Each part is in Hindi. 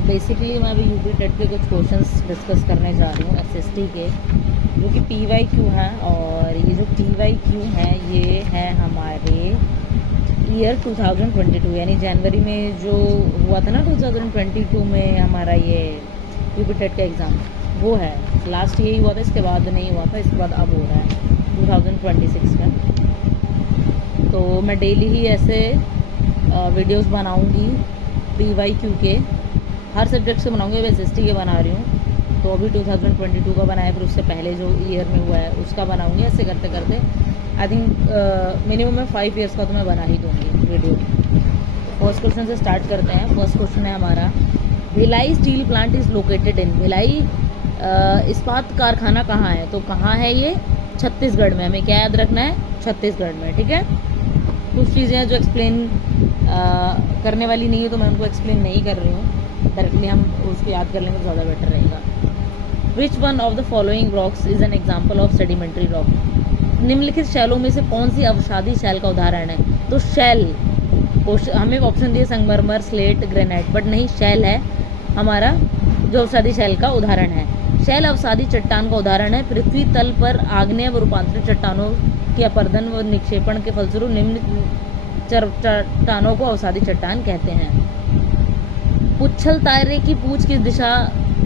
बेसिकली मैं अभी यूपी टेट के कुछ क्वेश्चंस डिस्कस करने जा रही हूँ एसएसटी के, जो कि PYQ हैं। और ये जो PYQ हैं ये है हमारे ईयर 2022, यानी जनवरी में जो हुआ था ना 2022 में हमारा ये यूपी टेट का एग्ज़ाम, वो है। लास्ट यही हुआ था, इसके बाद नहीं हुआ था, इसके बाद अब हो रहा है 2026 में। तो मैं डेली ही ऐसे वीडियोस बनाऊंगी PYQ के, हर सब्जेक्ट से बनाऊंगी। अब SST के बना रही हूँ, तो अभी 2022 का बनाया, फिर उससे पहले जो ईयर में हुआ है उसका बनाऊंगी। ऐसे करते करते आई थिंक मिनिमम में 5 इयर्स का तो मैं बना ही दूँगी वीडियो। फर्स्ट क्वेश्चन से स्टार्ट करते हैं। फर्स्ट क्वेश्चन है हमारा, Bhilai steel plant is located in. Bhilai इस्पात कारखाना कहाँ है? तो कहाँ है ये? छत्तीसगढ़ में। हमें क्या याद रखना है? छत्तीसगढ़ में, ठीक है। कुछ चीज़ें हैं जो एक्सप्लेन करने वाली नहीं है, तो मैं उनको एक्सप्लेन नहीं कर रही हूँ, डायरेक्टली हम उसको याद कर लेंगे तो ज़्यादा बेटर रहेगा। Which one of the following rocks is an example of sedimentary rock? निम्नलिखित शैलों में से कौन सी अवसादी शैल का उदाहरण है? तो शैल, हमें ऑप्शन दिए संगमरमर, स्लेट, ग्रेनाइट, बट नहीं, शैल है हमारा जो अवसादी शैल का उदाहरण है। शैल अवसादी चट्टान का उदाहरण है। पृथ्वी तल पर आग्नेय व रूपांतरित चट्टानों के अपर्दन व निक्षेपण के फलस्वरूप निम्न चट्टानों को अवसादी चट्टान कहते हैं। पुच्छल तारे की पूंछ किस दिशा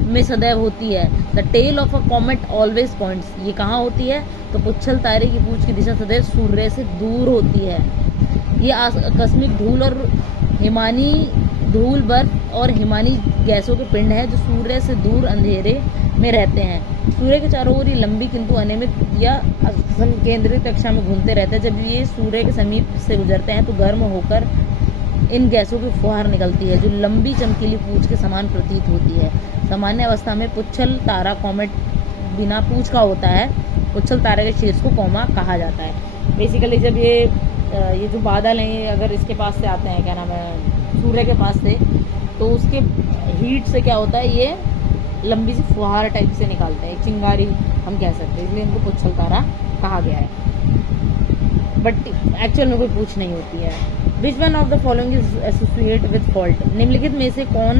में सदैव होती है? The tail of a comet always points. ये कहाँ होती है? तो पुच्छल तारे की पूंछ की दिशा सदैव सूर्य से दूर होती है। ये आकस्मिक धूल और हिमानी धूल, बर्फ और हिमानी गैसों के पिंड हैं जो सूर्य से दूर अंधेरे में रहते हैं। सूर्य के चारों ओर ये लंबी किंतु अनियमित या संकेंद्रित कक्षा में घूमते रहते हैं। जब ये सूर्य के समीप से गुजरते हैं तो गर्म होकर इन गैसों की फुहार निकलती है जो लंबी चमकीली पूंछ के समान प्रतीत होती है। सामान्य अवस्था में पुच्छल तारा कॉमेट बिना पूंछ का होता है। पुच्छल तारे के शीर्ष को कॉमा कहा जाता है। बेसिकली जब ये जो बादल हैं, अगर इसके पास से आते हैं, क्या नाम है, सूर्य के पास से, तो उसके हीट से क्या होता है, ये लंबी सी फुहार टाइप से निकालते हैं, चिंगारी हम कह सकते हैं, इसलिए इनको पुच्छल तारा कहा गया है। बट एक्चुअल में कोई पूंछ नहीं होती है। Which one of the following is associate with fault? निम्नलिखित में से कौन